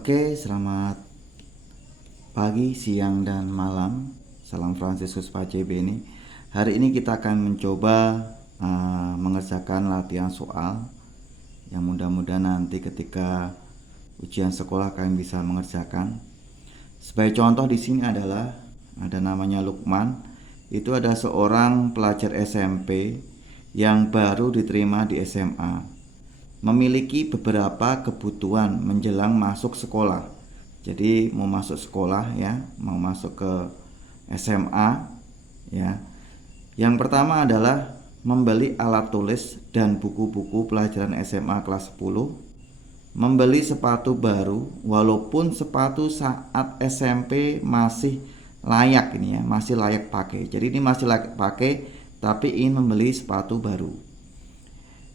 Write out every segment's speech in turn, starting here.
Oke, selamat pagi, siang, dan malam. Salam Fransiskus PACB ini. Hari ini kita akan mencoba mengerjakan latihan soal yang mudah-mudahan nanti ketika ujian sekolah kalian bisa mengerjakan. Sebagai contoh di sini adalah ada namanya Lukman. Itu ada seorang pelajar SMP yang baru diterima di SMA. Memiliki beberapa kebutuhan menjelang masuk sekolah. Jadi mau masuk sekolah ya, mau masuk ke SMA ya. Yang pertama adalah membeli alat tulis dan buku-buku pelajaran SMA kelas 10, membeli sepatu baru walaupun sepatu saat SMP masih layak ini ya, masih layak pakai. Jadi ini masih layak pakai tapi ingin membeli sepatu baru.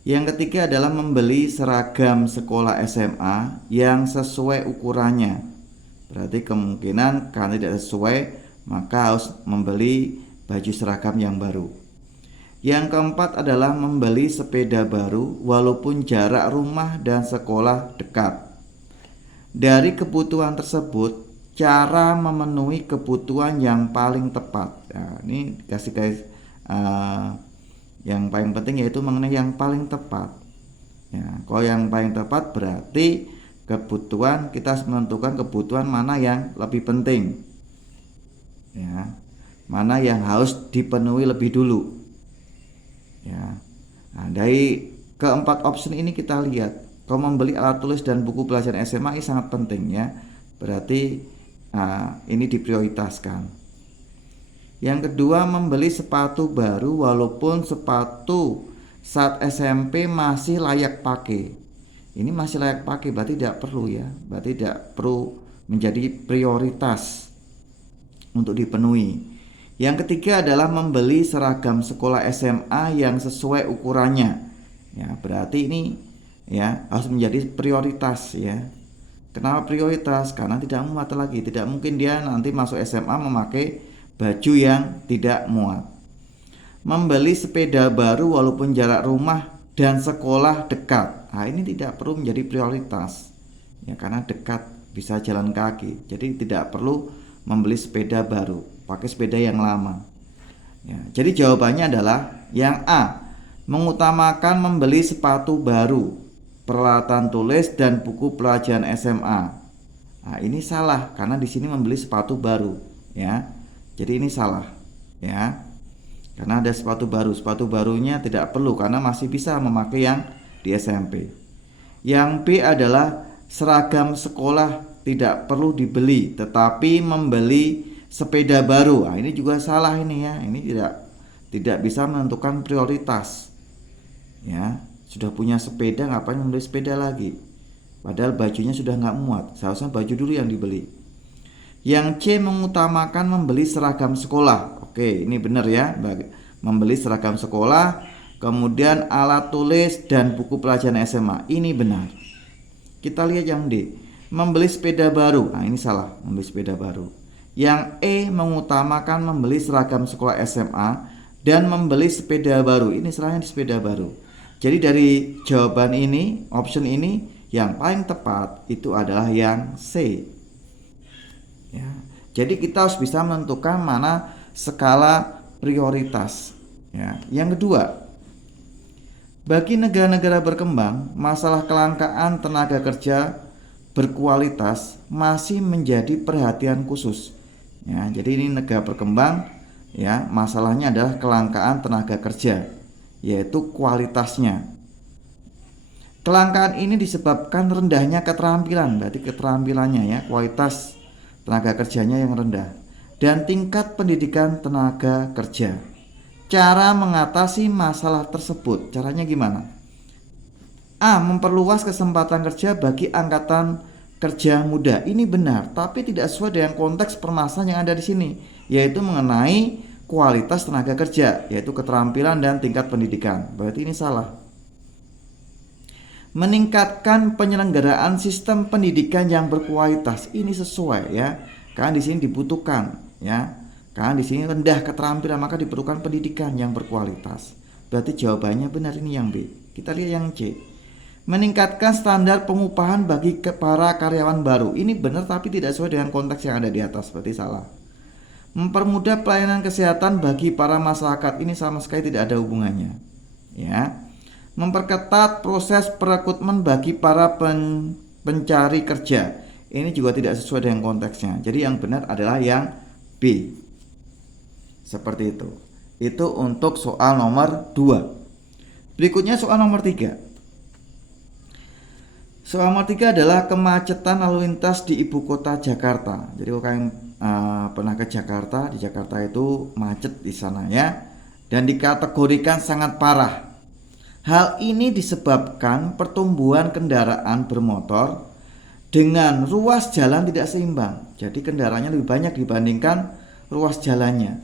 Yang ketiga adalah membeli seragam sekolah SMA yang sesuai ukurannya. Berarti kemungkinan karena tidak sesuai maka harus membeli baju seragam yang baru. Yang keempat adalah membeli sepeda baru walaupun jarak rumah dan sekolah dekat. Dari kebutuhan tersebut, cara memenuhi kebutuhan yang paling tepat. Nah, ini kasih guys. Yang paling penting yaitu mengenai yang paling tepat ya. Kalau yang paling tepat berarti kebutuhan, kita harus menentukan kebutuhan mana yang lebih penting ya, mana yang harus dipenuhi lebih dulu ya. Nah, dari keempat option ini kita lihat kalau membeli alat tulis dan buku pelajaran SMA ini sangat penting ya, berarti ini diprioritaskan. Yang kedua, membeli sepatu baru walaupun sepatu saat SMP masih layak pakai. Ini masih layak pakai berarti tidak perlu ya, berarti tidak perlu menjadi prioritas untuk dipenuhi. Yang ketiga adalah membeli seragam sekolah SMA yang sesuai ukurannya. Ya, berarti ini ya harus menjadi prioritas ya. Kenapa prioritas? Karena tidak muat lagi, tidak mungkin dia nanti masuk SMA memakai baju yang tidak muat. Membeli sepeda baru walaupun jarak rumah dan sekolah dekat. Nah, ini tidak perlu menjadi prioritas ya, karena dekat bisa jalan kaki. Jadi tidak perlu membeli sepeda baru, pakai sepeda yang lama ya. Jadi jawabannya adalah yang A, mengutamakan membeli sepatu baru, peralatan tulis dan buku pelajaran SMA. Nah, ini salah karena di sini membeli sepatu baru ya. Jadi ini salah ya, karena ada sepatu baru. Sepatu barunya tidak perlu karena masih bisa memakai yang di SMP. Yang B adalah seragam sekolah tidak perlu dibeli, tetapi membeli sepeda baru. Nah, ini juga salah ini ya. Ini tidak bisa menentukan prioritas ya. Sudah punya sepeda, ngapain membeli sepeda lagi? Padahal bajunya sudah nggak muat. Seharusnya baju dulu yang dibeli. Yang C, mengutamakan membeli seragam sekolah. Oke, ini benar ya, membeli seragam sekolah, kemudian alat tulis dan buku pelajaran SMA. Ini benar. Kita lihat yang D, membeli sepeda baru. Nah, ini salah, membeli sepeda baru. Yang E, mengutamakan membeli seragam sekolah SMA dan membeli sepeda baru. Ini salahnya di sepeda baru. Jadi dari jawaban ini, option ini, yang paling tepat itu adalah yang C. Ya, jadi kita harus bisa menentukan mana skala prioritas. Ya. Yang kedua, bagi negara-negara berkembang, masalah kelangkaan tenaga kerja berkualitas masih menjadi perhatian khusus. Ya, jadi ini negara berkembang, ya, masalahnya adalah kelangkaan tenaga kerja, yaitu kualitasnya. Kelangkaan ini disebabkan rendahnya keterampilan, berarti keterampilannya ya, kualitas tenaga kerjanya yang rendah, dan tingkat pendidikan tenaga kerja. Cara mengatasi masalah tersebut, caranya gimana? A, memperluas kesempatan kerja bagi angkatan kerja muda. Ini benar, tapi tidak sesuai dengan konteks permasalahan yang ada di sini, yaitu mengenai kualitas tenaga kerja, yaitu keterampilan dan tingkat pendidikan. Berarti ini salah. Meningkatkan penyelenggaraan sistem pendidikan yang berkualitas. Ini sesuai ya, karena di sini dibutuhkan ya, karena di sini rendah keterampilan maka diperlukan pendidikan yang berkualitas. Berarti jawabannya benar, ini yang B. Kita lihat yang C, meningkatkan standar pengupahan bagi para karyawan baru. Ini benar tapi tidak sesuai dengan konteks yang ada di atas, berarti salah. Mempermudah pelayanan kesehatan bagi para masyarakat, ini sama sekali tidak ada hubungannya. Ya. Memperketat proses perekrutmen bagi para pencari kerja, ini juga tidak sesuai dengan konteksnya. Jadi yang benar adalah yang B. Seperti itu. Itu untuk soal nomor 2. Berikutnya soal nomor 3. Soal nomor 3 adalah kemacetan lalu lintas di ibu kota Jakarta. Jadi kalau kalian pernah ke Jakarta, di Jakarta itu macet di sana ya, dan dikategorikan sangat parah. Hal ini disebabkan pertumbuhan kendaraan bermotor dengan ruas jalan tidak seimbang. Jadi kendaraannya lebih banyak dibandingkan ruas jalannya.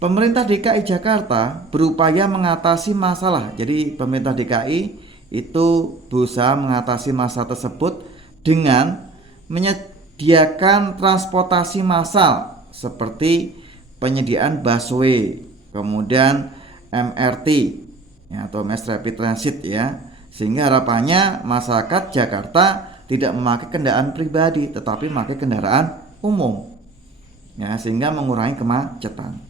Pemerintah DKI Jakarta berupaya mengatasi masalah. Jadi pemerintah DKI itu berusaha mengatasi masalah tersebut dengan menyediakan transportasi massal seperti penyediaan busway, kemudian MRT ya, atau Mass Rapid Transit ya, sehingga harapannya masyarakat Jakarta tidak memakai kendaraan pribadi tetapi memakai kendaraan umum ya, sehingga mengurangi kemacetan.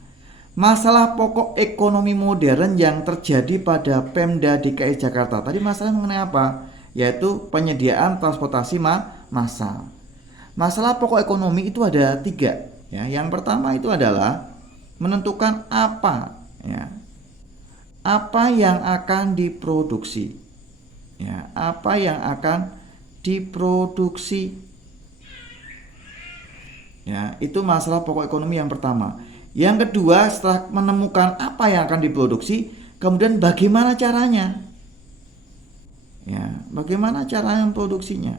Masalah pokok ekonomi modern yang terjadi pada Pemda DKI Jakarta tadi masalah mengenai apa? Yaitu penyediaan transportasi massal. Masalah pokok ekonomi itu ada 3 ya. Yang pertama itu adalah menentukan apa ya, apa yang akan diproduksi ya, apa yang akan diproduksi ya, itu masalah pokok ekonomi yang pertama. Yang kedua, setelah menemukan apa yang akan diproduksi, kemudian bagaimana caranya ya, bagaimana cara memproduksinya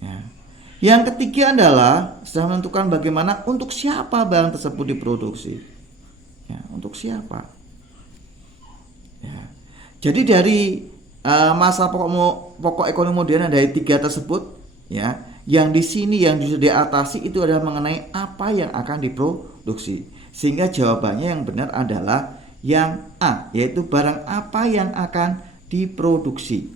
ya. Yang ketiga adalah setelah menentukan bagaimana, untuk siapa barang tersebut diproduksi ya, untuk siapa ya. Jadi dari masa pokok ekonomi modern dari 3 tersebut ya, yang di sini yang bisa diatasi itu adalah mengenai apa yang akan diproduksi. Sehingga jawabannya yang benar adalah yang A, yaitu barang apa yang akan diproduksi.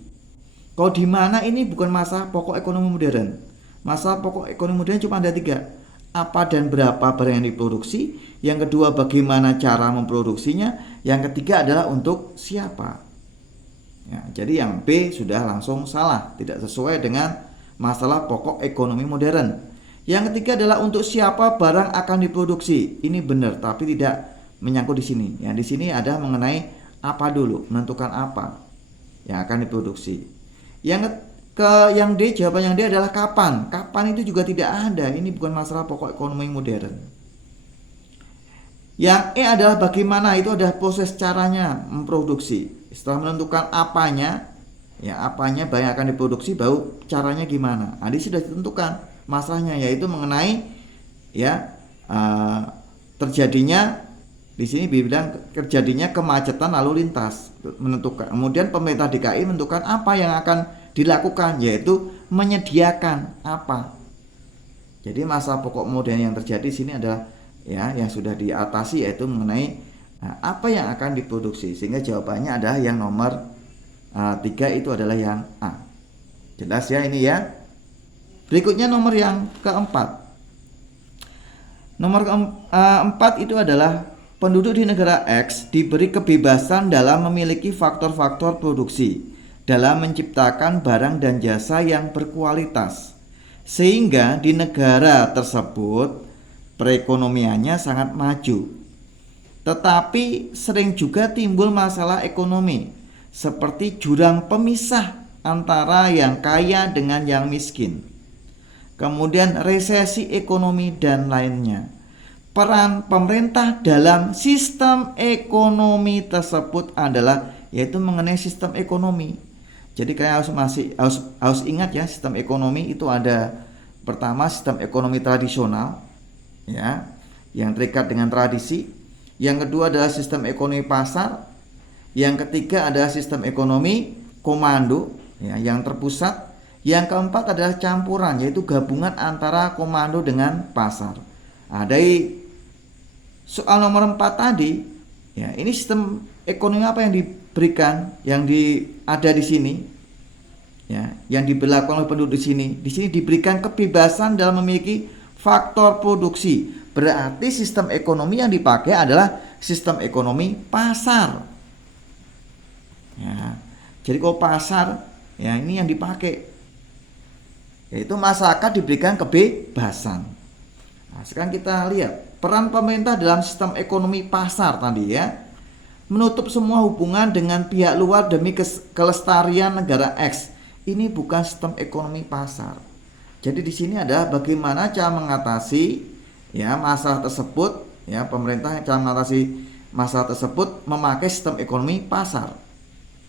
Kalau di mana ini bukan masalah pokok ekonomi modern. Masalah pokok ekonomi modern cuma ada 3. Apa dan berapa barang yang diproduksi. Yang kedua, bagaimana cara memproduksinya. Yang ketiga adalah untuk siapa ya. Jadi yang B sudah langsung salah, tidak sesuai dengan masalah pokok ekonomi modern. Yang ketiga adalah untuk siapa barang akan diproduksi. Ini benar tapi tidak menyangkut di sini. Yang di sini ada mengenai apa dulu, menentukan apa yang akan diproduksi. Yang D, jawaban yang D adalah kapan. Kapan itu juga tidak ada. Ini bukan masalah pokok ekonomi modern. Yang E adalah bagaimana, itu adalah proses caranya memproduksi. Setelah menentukan apanya ya, apanya barang akan diproduksi, baru caranya gimana. Nah, sudah ditentukan masalahnya, yaitu mengenai ya terjadinya di sini bilang terjadinya kemacetan lalu lintas, menentukan. Kemudian pemerintah DKI menentukan apa yang akan dilakukan, yaitu menyediakan apa. Jadi masalah pokok modern yang terjadi di sini adalah ya yang sudah diatasi, yaitu mengenai apa yang akan diproduksi. Sehingga jawabannya adalah yang nomor 3 itu adalah yang A. Jelas ya ini ya. Berikutnya nomor yang keempat. Nomor keempat itu adalah penduduk di negara X diberi kebebasan dalam memiliki faktor-faktor produksi dalam menciptakan barang dan jasa yang berkualitas, sehingga di negara tersebut perekonomiannya sangat maju. Tetapi sering juga timbul masalah ekonomi seperti jurang pemisah antara yang kaya dengan yang miskin, kemudian resesi ekonomi dan lainnya. Peran pemerintah dalam sistem ekonomi tersebut adalah yaitu mengenai sistem ekonomi. Jadi kalian harus ingat ya, sistem ekonomi itu ada pertama sistem ekonomi tradisional ya, yang terikat dengan tradisi. Yang kedua adalah sistem ekonomi pasar. Yang ketiga adalah sistem ekonomi komando ya, yang terpusat. Yang keempat adalah campuran, yaitu gabungan antara komando dengan pasar. Nah, dari soal nomor 4 tadi ya, ini sistem ekonomi apa yang diberikan, ada di sini, ya, yang diberlakukan oleh penduduk di sini diberikan kebebasan dalam memiliki faktor produksi. Berarti sistem ekonomi yang dipakai adalah sistem ekonomi pasar. Ya, jadi kalau pasar, ya ini yang dipakai, yaitu masyarakat diberikan kebebasan. Nah, sekarang kita lihat peran pemerintah dalam sistem ekonomi pasar tadi, ya. Menutup semua hubungan dengan pihak luar demi kelestarian negara X. Ini bukan sistem ekonomi pasar. Jadi di sini ada bagaimana cara mengatasi, ya, masalah tersebut, ya, pemerintah cara mengatasi masalah tersebut memakai sistem ekonomi pasar.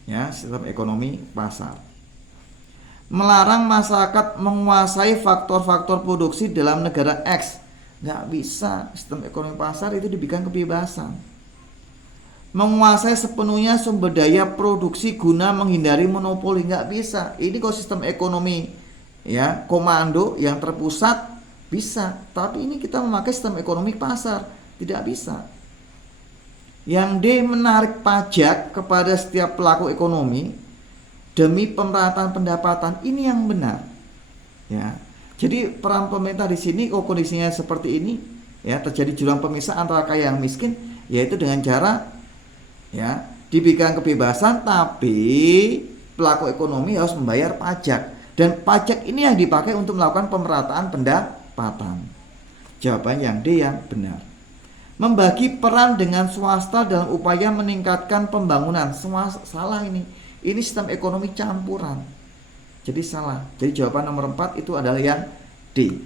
Ya, sistem ekonomi pasar. Melarang masyarakat menguasai faktor-faktor produksi dalam negara X. Nggak bisa, sistem ekonomi pasar itu diberikan kebebasan. Menguasai sepenuhnya sumber daya produksi guna menghindari monopoli, nggak bisa. Ini kalau sistem ekonomi, ya, komando yang terpusat bisa, tapi ini kita memakai sistem ekonomi pasar, tidak bisa. Yang D, menarik pajak kepada setiap pelaku ekonomi demi pemerataan pendapatan, ini yang benar, ya. Jadi peran pemerintah di sini kalau kondisinya seperti ini, ya, terjadi jurang pemisah antara kaya yang miskin, yaitu dengan cara, ya, diberikan kebebasan, tapi pelaku ekonomi harus membayar pajak, dan pajak ini yang dipakai untuk melakukan pemerataan pendapatan. Jawaban yang D yang benar. Membagi peran dengan swasta dalam upaya meningkatkan pembangunan, salah ini sistem ekonomi campuran, jadi salah. Jadi jawaban nomor 4 itu adalah yang D.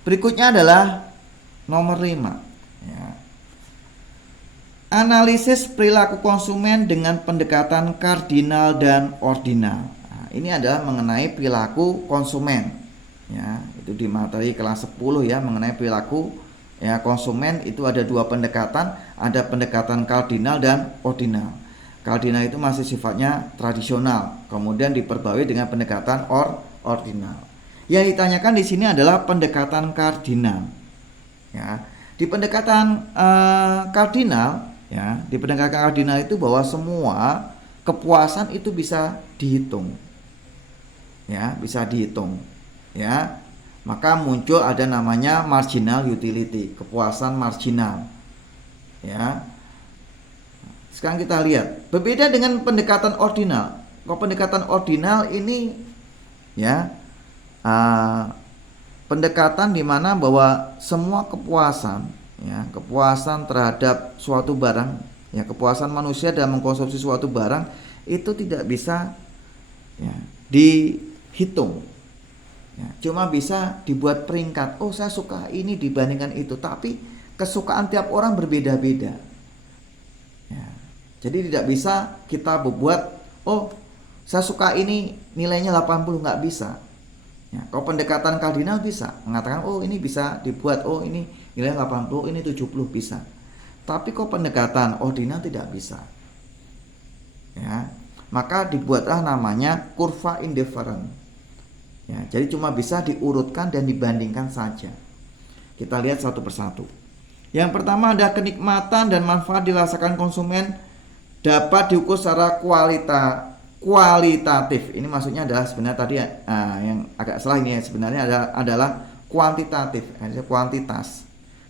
Berikutnya adalah nomor 5, ya. Analisis perilaku konsumen dengan pendekatan kardinal dan ordinal. Nah, ini adalah mengenai perilaku konsumen, ya. Itu di materi kelas 10, ya, mengenai perilaku, ya, konsumen. Itu ada 2 pendekatan, ada pendekatan kardinal dan ordinal. Kardinal itu masih sifatnya tradisional, kemudian diperbarui dengan pendekatan ordinal. Yang ditanyakan di sini adalah pendekatan kardinal, ya. Di pendekatan kardinal, ya, di pendekatan kardinal itu bahwa semua kepuasan itu bisa dihitung, ya, bisa dihitung, ya. Maka muncul ada namanya marginal utility, kepuasan marginal, ya. Sekarang kita lihat, berbeda dengan pendekatan ordinal. Kalau pendekatan ordinal ini, ya, pendekatan di mana bahwa semua kepuasan, ya, kepuasan terhadap suatu barang, ya, kepuasan manusia dalam mengkonsumsi suatu barang itu tidak bisa, ya, dihitung, ya, cuma bisa dibuat peringkat. Oh, saya suka ini dibandingkan itu, tapi kesukaan tiap orang berbeda-beda, ya. Jadi tidak bisa kita berbuat, oh, saya suka ini nilainya 80, nggak bisa, ya. Kalau pendekatan kardinal bisa mengatakan, oh, ini bisa dibuat, oh, ini nilai 80, ini 70, bisa. Tapi kok pendekatan ordinal tidak bisa, ya. Maka dibuatlah namanya kurva indifferent, ya. Jadi cuma bisa diurutkan dan dibandingkan saja. Kita lihat satu persatu. Yang pertama ada kenikmatan dan manfaat dirasakan konsumen dapat diukur secara kualitatif. Ini maksudnya adalah sebenarnya tadi, yang agak salah ini, ya, sebenarnya adalah kuantitatif, kuantitas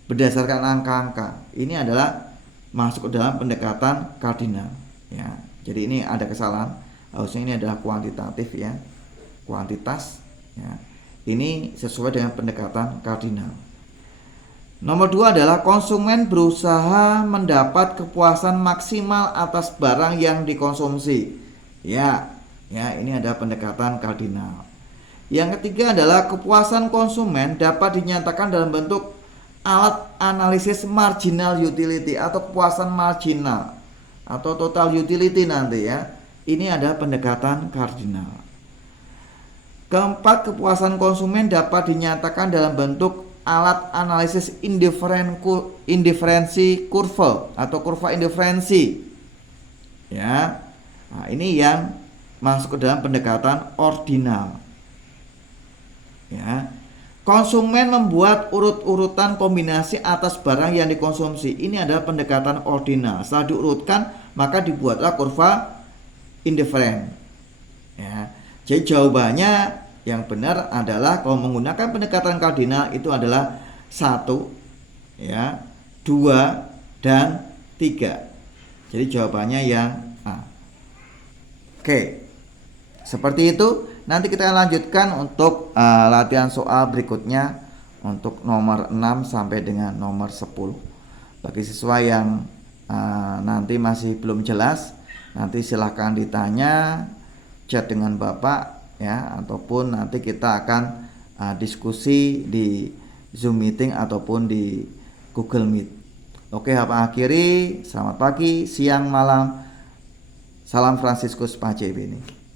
berdasarkan angka-angka. Ini adalah masuk ke dalam pendekatan kardinal, ya. Jadi ini ada kesalahan, harusnya ini adalah kuantitatif, ya, kuantitas, ya. Ini sesuai dengan pendekatan kardinal. Nomor 2 adalah konsumen berusaha mendapat kepuasan maksimal atas barang yang dikonsumsi. Ya, ini ada pendekatan kardinal. Yang ketiga adalah kepuasan konsumen dapat dinyatakan dalam bentuk alat analisis marginal utility atau kepuasan marginal atau total utility nanti, ya. Ini adalah pendekatan kardinal. Keempat, kepuasan konsumen dapat dinyatakan dalam bentuk alat analisis indiferensi kurva atau kurva indiferensi, ya. Nah, ini yang masuk ke dalam pendekatan ordinal, ya. Konsumen membuat urut-urutan kombinasi atas barang yang dikonsumsi. Ini adalah pendekatan ordinal. Setelah diurutkan, maka dibuatlah kurva indifferent. Ya. Jadi jawabannya yang benar adalah kalau menggunakan pendekatan kardinal itu adalah 1, ya, 2, dan 3. Jadi jawabannya yang A. Oke, seperti itu. Nanti kita lanjutkan untuk latihan soal berikutnya untuk nomor 6 sampai dengan nomor 10. Bagi siswa yang nanti masih belum jelas, nanti silahkan ditanya, chat dengan Bapak ya, ataupun nanti kita akan diskusi di Zoom meeting ataupun di Google Meet. Oke, Bapak akhiri. Selamat pagi, siang, malam. Salam Fransiskus Pacebeni.